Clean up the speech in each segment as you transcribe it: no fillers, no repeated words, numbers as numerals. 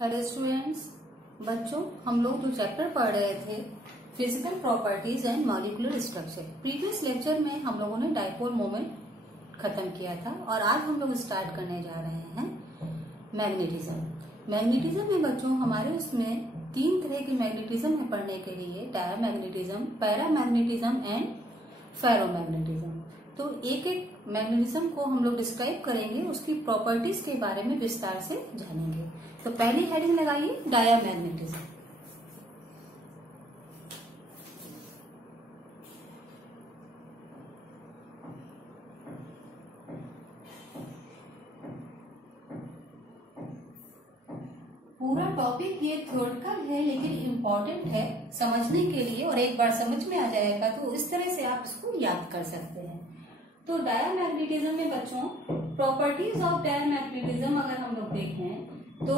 Hello students, बच्चों हम लोग जो चैप्टर पढ़ रहे थे physical properties and molecular structure, previous lecture में हम लोगों ने डाइपोल मोमेंट खत्म किया था और आज हम लोग स्टार्ट करने जा रहे हैं मैग्नेटिज्म। मैग्नेटिज्म में बच्चों हमारे उसमें तीन तरह के मैग्नेटिज्म है पढ़ने के लिए, डायमैग्नेटिज्म, पैरामैग्नेटिज्म एंड फेरोमैग्नेटिज्म। तो एक एक मैग्नेटिज्म को हम लोग डिस्क्राइब करेंगे, उसकी प्रॉपर्टीज के बारे में विस्तार से जानेंगे। तो पहली हेडिंग लगाइए डायमैग्नेटिज्म। पूरा टॉपिक ये थ्योरेटिकल है लेकिन इम्पोर्टेंट है समझने के लिए, और एक बार समझ में आ जाएगा तो इस तरह से आप इसको याद कर सकते हैं। तो डायमैग्नेटिज्म में बच्चों प्रॉपर्टीज ऑफ डायमैग्नेटिज्म अगर हम लोग देखें तो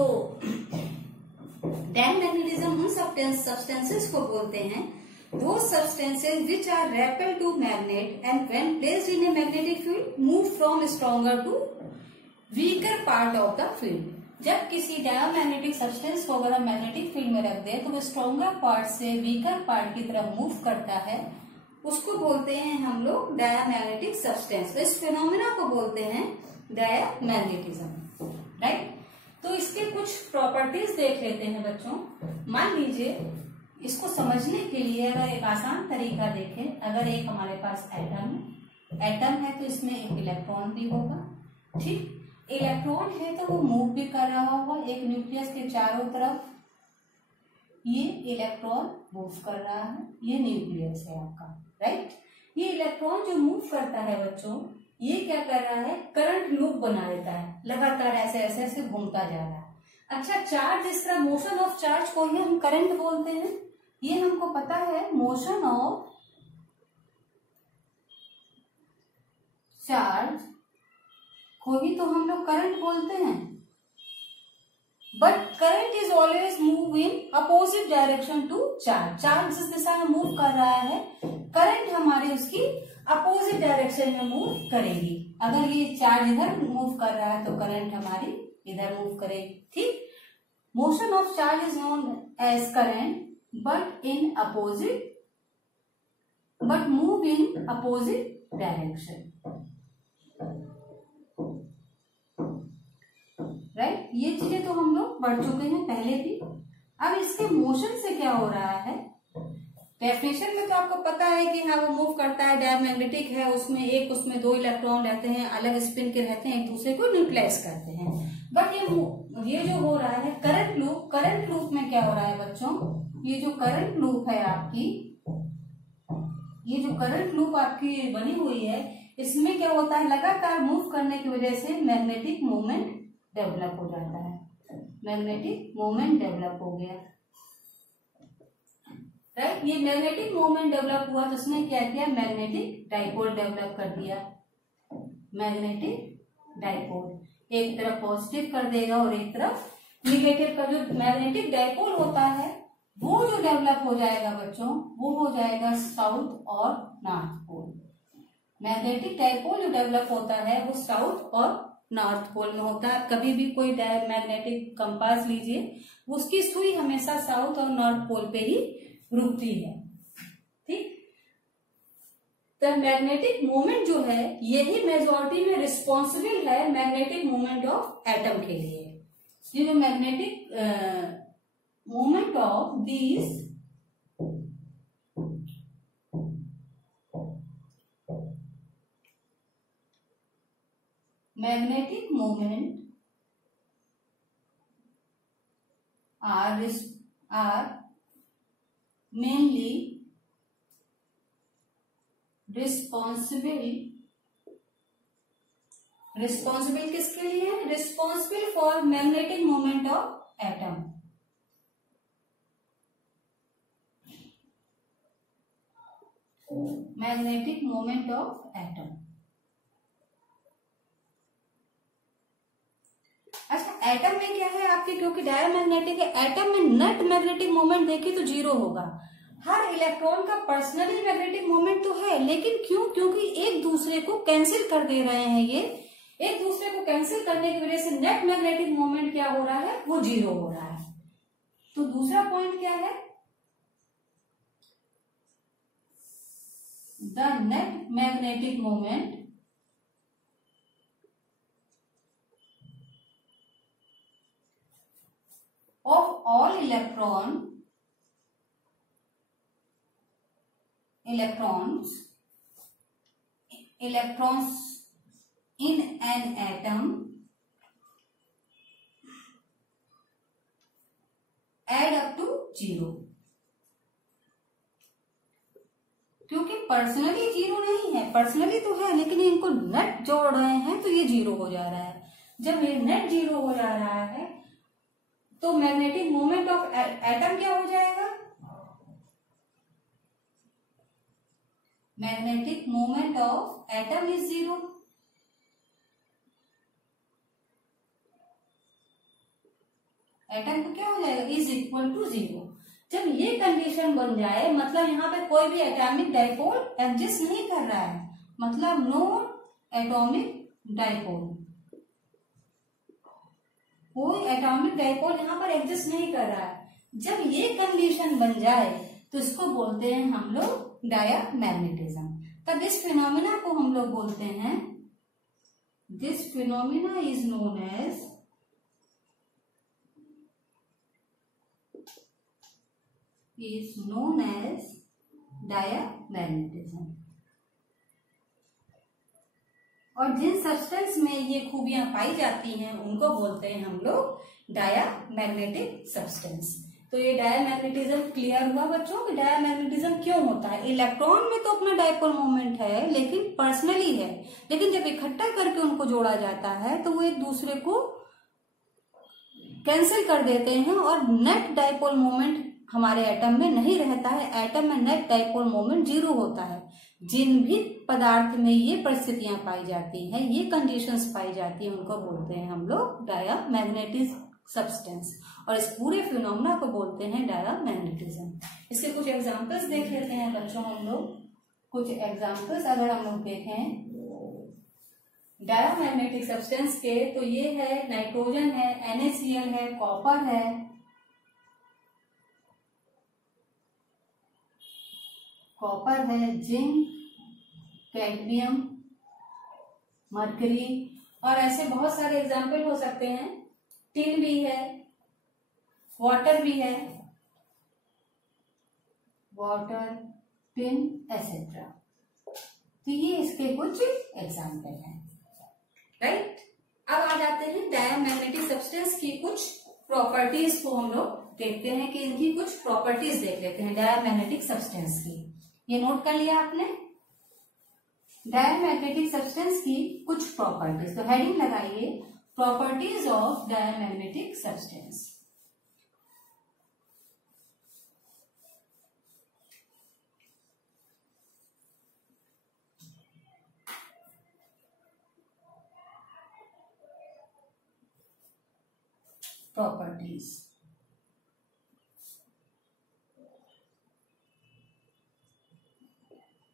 डायमैग्नेटिज्म उन सब्सटेंसेस को बोलते हैं वो substances which are repel to magnet and when placed in a magnetic field move from stronger to weaker part of the field. जब किसी डायमैग्नेटिक सब्सटेंस को अगर हम मैग्नेटिक फील्ड में रख दें तो वो स्ट्रॉन्गर पार्ट से वीकर पार्ट की तरफ मूव करता है, उसको बोलते हैं हम लोग डायमैग्नेटिक सब्सटेंस। इस फिनोमेना को बोलते हैं डायमैग्नेटिज्म, राइट। तो इसके कुछ प्रॉपर्टीज देख लेते हैं बच्चों। मान लीजिए इसको समझने के लिए अगर एक आसान तरीका देखें, अगर एक हमारे पास एटम है तो इसमें एक इलेक्ट्रॉन भी होगा, ठीक। इलेक्ट्रॉन है तो वो मूव भी कर रहा होगा एक न्यूक्लियस के चारों तरफ। ये इलेक्ट्रॉन मूव कर रहा है, ये न्यूक्लियस है आपका, राइट। ये इलेक्ट्रॉन जो मूव करता है बच्चों, ये क्या कर रहा है, करंट लूप बना देता है, लगातार ऐसे ऐसे ऐसे घूमता जा रहा है। अच्छा, चार्ज, इस तरह मोशन ऑफ चार्ज को ही हम करंट बोलते हैं, ये हमको पता है। मोशन ऑफ चार्ज को ही तो हम लोग करंट बोलते हैं, but current is always move in opposite direction to charge. Charge जिस दिशा में मूव कर रहा है, करंट हमारी उसकी अपोजिट डायरेक्शन में मूव करेगी। अगर ये चार्ज इधर मूव कर रहा है तो करंट हमारी इधर मूव करेगी, ठीक। Motion of charge is known as current but move in opposite direction, right. ये चीजें तो हम लोग पढ़ चुके हैं पहले भी। अब इसके मोशन से क्या हो रहा है, डेफिनेशन में तो आपको पता है कि हाँ वो मूव करता है, डायमैग्नेटिक है, उसमें दो इलेक्ट्रॉन रहते हैं, अलग स्पिन के रहते हैं, एक दूसरे को न्यूट्रलाइज करते हैं। बट ये जो हो रहा है करंट लूप में क्या हो रहा है बच्चों, ये जो करंट लूप है आपकी, ये जो करंट लूप आपकी बनी हुई है, इसमें क्या होता है, लगातार मूव करने की वजह से मैग्नेटिक मोमेंट डेवलप हो जाता है। मैग्नेटिक मोमेंट डेवलप हो गया, राइट। ये मैग्नेटिक मोमेंट डेवलप हुआ तो उसने क्या किया, मैग्नेटिक डाइपोल डेवलप कर दिया। मैग्नेटिक डाइपोल एक तरफ पॉजिटिव कर देगा और एक तरफ निगेटिव का। जो मैग्नेटिक डाइपोल होता है वो जो डेवलप हो जाएगा बच्चों, वो हो जाएगा साउथ और नॉर्थ पोल। मैग्नेटिक डाइपोल जो डेवलप होता है वो साउथ और नॉर्थ पोल में होता है। कभी भी कोई मैग्नेटिक कंपास लीजिए, उसकी सुई हमेशा साउथ और नॉर्थ पोल पे ही रुकती है, ठीक। तो मैग्नेटिक मोमेंट जो है यही मेजॉरिटी में रिस्पॉन्सिबल है मैग्नेटिक मोमेंट ऑफ एटम के लिए। ये जो magnetic moment of these magnetic moment are mainly responsible किसके लिए, responsible for magnetic moment of atom। magnetic moment of atom। अच्छा, एटम में क्या है आपके, क्योंकि डायमैग्नेटिक है, एटम में नेट मैग्नेटिक मोमेंट देखिए तो जीरो होगा। हर इलेक्ट्रॉन का पर्सनली मैग्नेटिक मोमेंट तो है, लेकिन क्यों, क्योंकि एक दूसरे को कैंसिल कर दे रहे हैं। ये एक दूसरे को कैंसिल करने की वजह से नेट मैग्नेटिक मोमेंट क्या हो रहा है, वो 0 हो रहा है। तो दूसरा पॉइंट क्या है, the net magnetic moment of all electrons in an atom add up to 0। क्योंकि पर्सनली 0 नहीं है, पर्सनली तो है लेकिन इनको नेट जोड़ रहे हैं तो ये 0 हो जा रहा है। जब ये नेट 0 हो जा रहा है तो मैग्नेटिक मोमेंट ऑफ एटम क्या हो जाएगा, magnetic moment of atom is 0। Atom को क्या हो जाएगा, इज इक्वल टू 0। जब ये कंडीशन बन जाए, मतलब यहाँ पे कोई भी एटॉमिक डाइपोल एग्जिस्ट नहीं कर रहा है, मतलब नो एटॉमिक डाइपोल, कोई एटॉमिक डाइपोल यहाँ पर एग्जिस्ट नहीं कर रहा है। जब ये कंडीशन बन जाए तो इसको बोलते हैं हम लोग डायामैग्नेटिज्म। तब इस फिनोमिना को हम लोग बोलते हैं, this phenomena is known as diamagnetism. और जिन सब्सटेंस में ये खूबियां पाई जाती हैं उनको बोलते हैं हम लोग डायामैग्नेटिक सब्सटेंस। तो ये डायामैग्नेटिज्म क्लियर हुआ बच्चों कि डायामैग्नेटिज्म क्यों होता है। इलेक्ट्रॉन में तो अपना डाइपोल मोमेंट है लेकिन पर्सनली है, लेकिन जब इकट्ठा करके उनको जोड़ा जाता है तो वो एक दूसरे को कैंसिल कर देते हैं और नेट डाइपोल मोमेंट हमारे एटम में नहीं रहता है। एटम में नेट डाइपोल मोमेंट 0 होता है। जिन भी पदार्थ में ये परिस्थितियां पाई जाती हैं, ये कंडीशंस पाई जाती हैं, उनको बोलते हैं हम लोग डायामैग्नेटिक सब्सटेंस। और इस पूरे फिनोमेना को बोलते हैं डायामैग्नेटिज्म। इसके कुछ एग्जांपल्स देख लेते हैं बच्चों हम लोग। कुछ एग्जांपल्स अगर हम लोग देखें डायामैग्नेटिक सब्सटेंस के, तो ये है नाइट्रोजन है, NaCl है, कॉपर है, जिंक, कैडमियम, मरकरी, और ऐसे बहुत सारे एग्जाम्पल हो सकते हैं। टिन भी है, वाटर भी है, वाटर, टिन एसेट्रा। तो ये इसके कुछ एग्जाम्पल हैं, राइट। अब आ जाते हैं डायामैग्नेटिक सब्सटेंस की कुछ प्रॉपर्टीज को हम लोग देखते हैं कि इनकी कुछ प्रॉपर्टीज देख लेते हैं डायामैग्नेटिक सब्सटेंस की। ये नोट कर लिया आपने, डायामैग्नेटिक सब्सटेंस की कुछ प्रॉपर्टीज। तो हेडिंग लगाइए, properties of diamagnetic substance. Properties,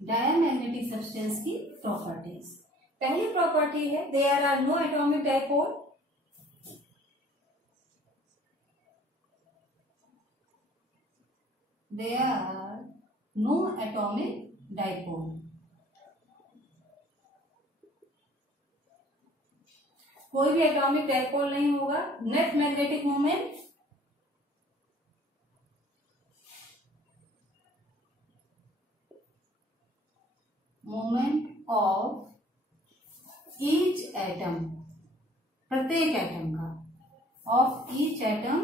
diamagnetic substance की प्रॉपर्टीज। पहली प्रॉपर्टी है there are no atomic dipole. There are no atomic dipole. कोई भी एटॉमिक डाइपोल नहीं होगा। Net magnetic moment of each atom, प्रत्येक एटम का, of each atom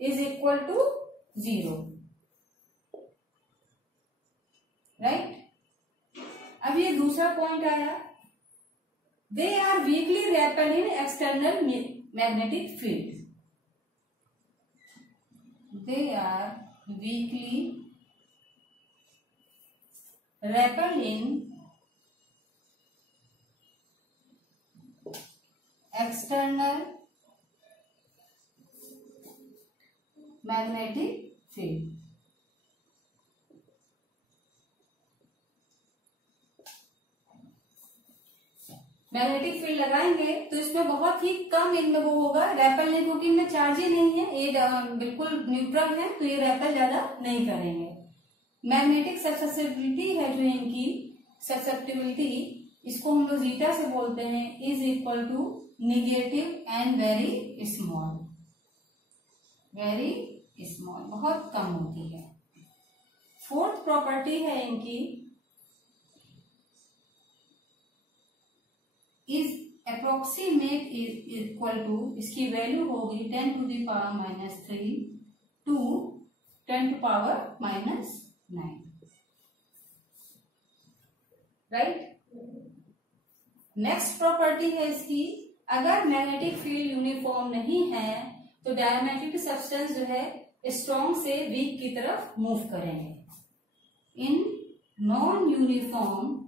is equal to 0, right. अब ये दूसरा पॉइंट आया, they are weakly repelled in external magnetic field. They are weakly repelled in external magnetic field। Magnetic field लगाएंगे तो इसमें बहुत ही कम इनमें वो होगा रेपल नहीं, क्योंकि इनमें चार्ज ही नहीं है, ये बिल्कुल न्यूट्रल है, तो ये रेपल ज्यादा नहीं करेंगे। मैग्नेटिक ससेप्टिबिलिटी है जो इनकी ससेप्टिबिलिटी, इसको हम लोग जीटा से बोलते हैं, is equal to negative and very small, very small, बहुत कम होती है। फोर्थ प्रॉपर्टी है इनकी is approximate is equal to, इसकी वैल्यू होगी 10 to the power -3 to 10 to power -9, right. Next property है इसकी, अगर मैग्नेटिक फील्ड यूनिफॉर्म नहीं है तो डायमैग्नेटिक सब्सटेंस जो है स्ट्रॉन्ग से वीक की तरफ मूव करेंगे। In non uniform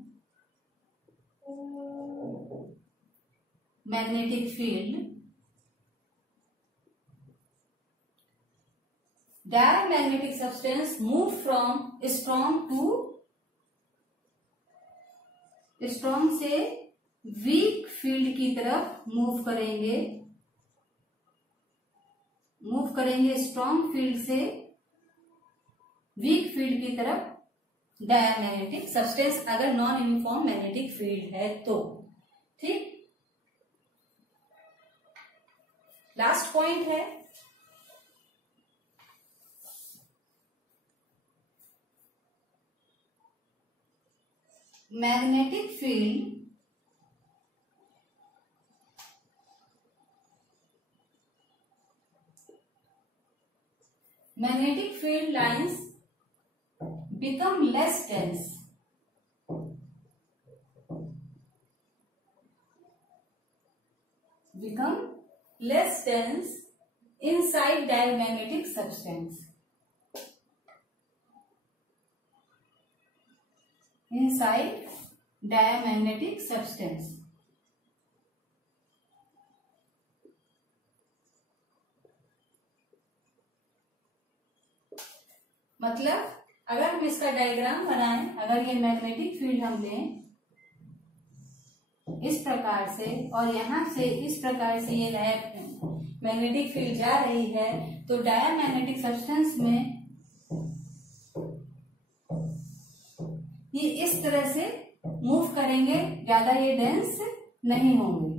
magnetic field, diamagnetic substance move from strong to strong से weak field की तरफ मूव करेंगे, स्ट्रॉन्ग फील्ड से वीक फील्ड की तरफ डायमैग्नेटिक सब्सटेंस अगर नॉन यूनिफॉर्म मैग्नेटिक फील्ड है तो। ठीक, लास्ट पॉइंट है magnetic field lines become less dense, inside diamagnetic substance, मतलब अगर हम इसका डायग्राम बनाएं, अगर ये मैग्नेटिक फील्ड हम लें इस प्रकार से और यहाँ से इस प्रकार से ये मैग्नेटिक फील्ड जा रही है, तो डायमैग्नेटिक सब्सटेंस में ये इस तरह से मूव करेंगे, ज्यादा ये डेंस नहीं होंगे।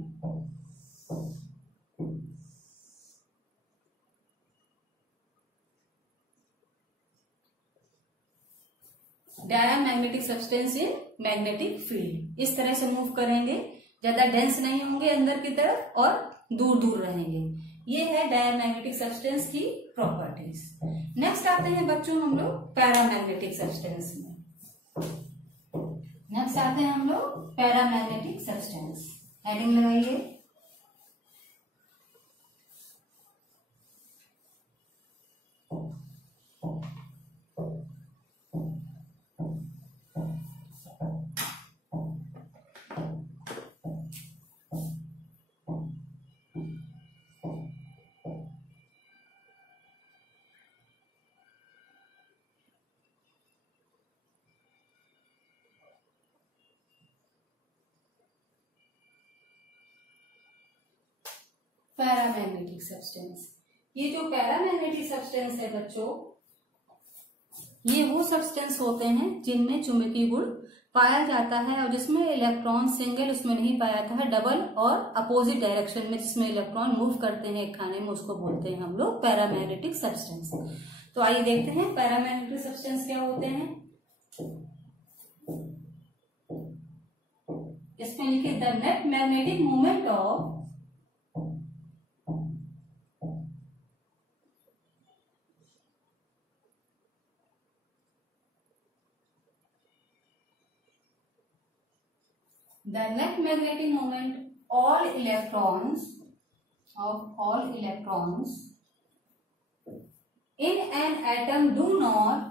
Diamagnetic substance in magnetic field इस तरह से मूव करेंगे, ज्यादा डेंस नहीं होंगे अंदर की तरफ और दूर दूर रहेंगे। ये है डायमैग्नेटिक सब्सटेंस की प्रॉपर्टीज। नेक्स्ट आते हैं बच्चों हम लोग पैरामैग्नेटिक सब्सटेंस में। नेक्स्ट आते हैं हम लोग पैरामैग्नेटिक सब्सटेंस। हेडिंग लगाइए। पैरामैग्नेटिक सब्सटेंस, ये जो पैरामैग्नेटिक सब्सटेंस है बच्चों, ये वो सब्सटेंस होते हैं जिनमें चुंबकीय गुण पाया जाता है और जिसमें इलेक्ट्रॉन सिंगल उसमें नहीं पाया जाता है, डबल और अपोजिट डायरेक्शन में जिसमें इलेक्ट्रॉन मूव करते हैं एक खाने में, उसको बोलते हैं हम लोग पैरामैग्नेटिक सब्सटेंस। तो आइए देखते हैं पैरामैग्नेटिक सब्सटेंस क्या होते हैं। इसमें लिखिए the net magnetic moment of the net magnetic moment all electrons in an atom do not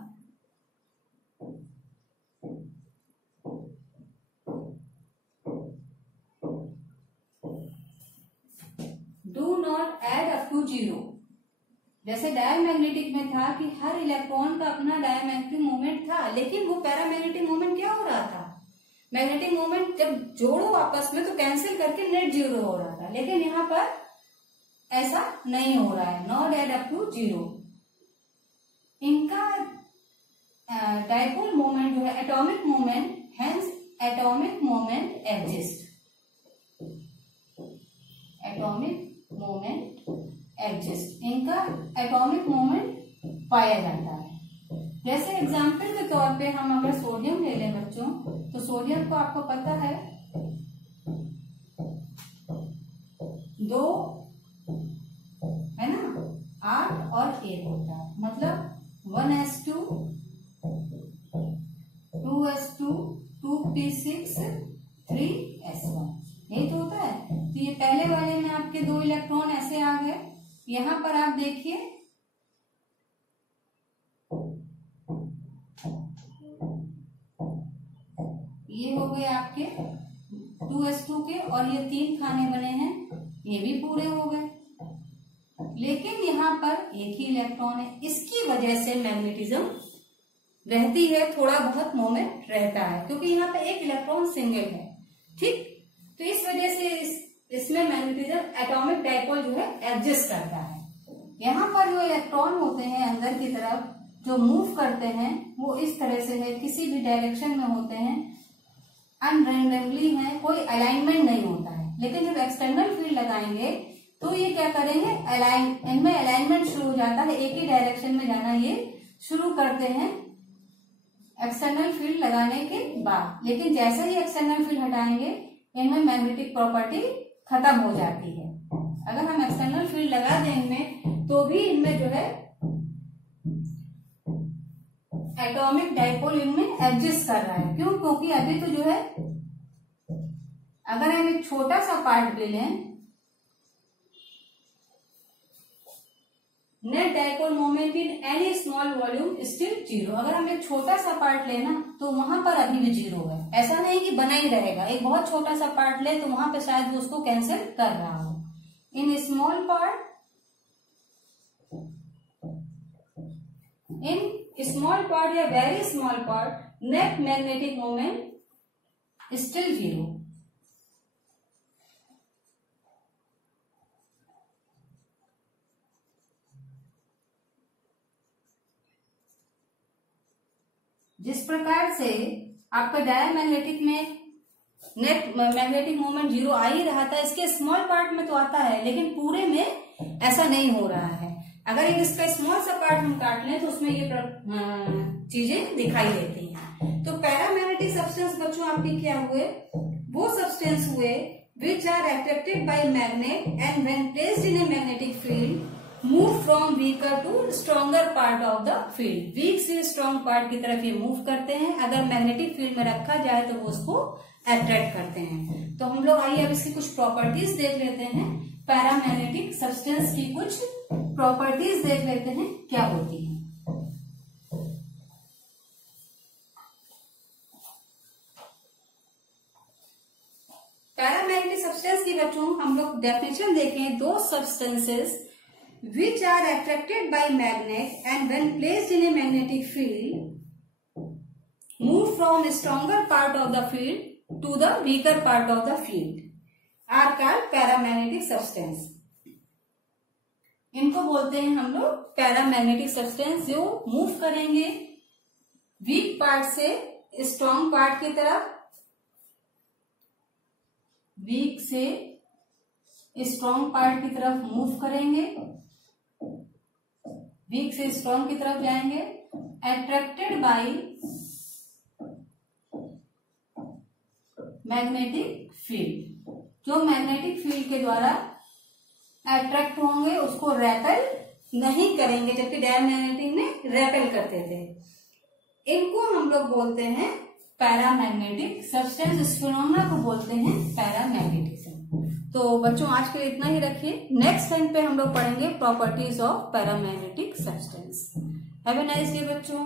add up to 0। जैसे डायमैग्नेटिक में था कि हर इलेक्ट्रॉन का अपना डायमैग्नेटिक मोमेंट था, लेकिन वो पैरामैग्नेटिक मोमेंट क्या हो रहा था, मैग्नेटिक मोमेंट जब जोड़ो आपस में तो कैंसिल करके नेट जीरो हो रहा था, लेकिन यहाँ पर ऐसा नहीं हो रहा है, not add up to zero. इनका डाइपोल मोमेंट जो है atomic moment, hence atomic moment exist, atomic moment exist, इनका एटॉमिक मोमेंट पाया जाता है। जैसे एग्जाम्पल के तौर पे हम अगर सोडियम ले लें बच्चों, तो सोडियम को आपको पता है 2 है ना, 8 और 1 होता है, मतलब 1s2 2s2 2p6 3s1, यही तो होता है। तो ये पहले वाले में आपके 2 इलेक्ट्रॉन ऐसे आ गए, यहां पर आप देखिए ये हो गए आपके 2s2 के, और ये 3 खाने बने हैं, ये भी पूरे हो गए, लेकिन यहाँ पर एक ही इलेक्ट्रॉन है, इसकी वजह से मैग्नेटिज्म रहती है, थोड़ा बहुत मोमेंट रहता है, क्योंकि यहाँ पे एक इलेक्ट्रॉन सिंगल है, ठीक। तो इस वजह से इसमें मैग्नेटिज्म एटॉमिक डाइपोल जो है एग्जिस्ट करता है। यहाँ पर जो इलेक्ट्रॉन होते हैं अंदर की तरफ जो मूव करते हैं वो इस तरह से है, किसी भी डायरेक्शन में होते हैं, अनरैंडमली है, कोई अलाइनमेंट नहीं होता है। लेकिन जब एक्सटर्नल फील्ड लगाएंगे तो ये क्या करेंगे, इनमें अलाइनमेंट शुरू हो जाता है, एक ही डायरेक्शन में जाना ये शुरू करते हैं एक्सटर्नल फील्ड लगाने के बाद। लेकिन जैसे ही एक्सटर्नल फील्ड हटाएंगे इनमें मैग्नेटिक प्रॉपर्टी खत्म हो जाती है। अगर हम एक्सटर्नल फील्ड लगा दें इनमें तो भी इनमें जो है एटॉमिक डाइपोल इनमें एग्जिस्ट कर रहा है। क्यों? क्योंकि अभी तो जो है अगर हम एक छोटा सा पार्ट ले लें, net dipole moment in any small volume still zero. अगर हम एक छोटा सा पार्ट लेना तो वहां पर अभी भी जीरो है, ऐसा नहीं कि बना ही रहेगा। एक बहुत छोटा सा पार्ट ले तो वहां पे शायद वो उसको कैंसिल कर रहा हो। In small part, in small part या very small part net magnetic moment still zero. जिस प्रकार से आपका डायमैग्नेटिक में नेट मैग्नेटिक मोमेंट जीरो आ ही रहा था, इसके स्मॉल पार्ट में तो आता है लेकिन पूरे में ऐसा नहीं हो रहा है। अगर इसका स्मॉल सा पार्ट हम काट लें तो उसमें ये चीजें दिखाई देती हैं। तो पैरामैग्नेटिक सब्सटेंस बच्चों आपके क्या हुए, वो सब्सटेंस हुए which are attracted by magnet and when placed in a magnetic field move from weaker to stronger part of the field. Weak से स्ट्रॉन्ग पार्ट की तरफ ये मूव करते हैं। अगर मैग्नेटिक फील्ड में रखा जाए तो वो उसको अट्रैक्ट करते हैं। तो हम लोग आइए अब इसकी कुछ प्रॉपर्टीज देख लेते हैं। पैरामैग्नेटिक सब्सटेंस की कुछ प्रॉपर्टीज देख लेते हैं क्या होती है। पैरामैग्नेटिक सब्सटेंस की बच्चों हम लोग डेफिनेशन देखें, दो substances which are attracted by magnet and when placed in a magnetic field move from stronger part of the field to the weaker part of the field are called paramagnetic substance। इनको बोलते हैं हम लोग paramagnetic substance, जो move करेंगे week part से strong part की तरफ, वीक से स्ट्रॉन्ग पार्ट की तरफ मूव करेंगे, वीक से स्ट्रॉन्ग की तरफ जाएंगे, अट्रैक्टेड बाय मैग्नेटिक फील्ड। जो मैग्नेटिक फील्ड के द्वारा अट्रैक्ट होंगे उसको रेपेल नहीं करेंगे, जबकि डायमैग्नेटिक में रेपेल करते थे। इनको हम लोग बोलते हैं पैरामैग्नेटिक सब्सटेंस। इस फिनोमेना को बोलते हैं पैरामैग्नेटिज्म। तो बच्चों आज के लिए इतना ही रखिए। नेक्स्ट टाइम पे हम लोग पढ़ेंगे properties of paramagnetic substance. Have a nice day बच्चों।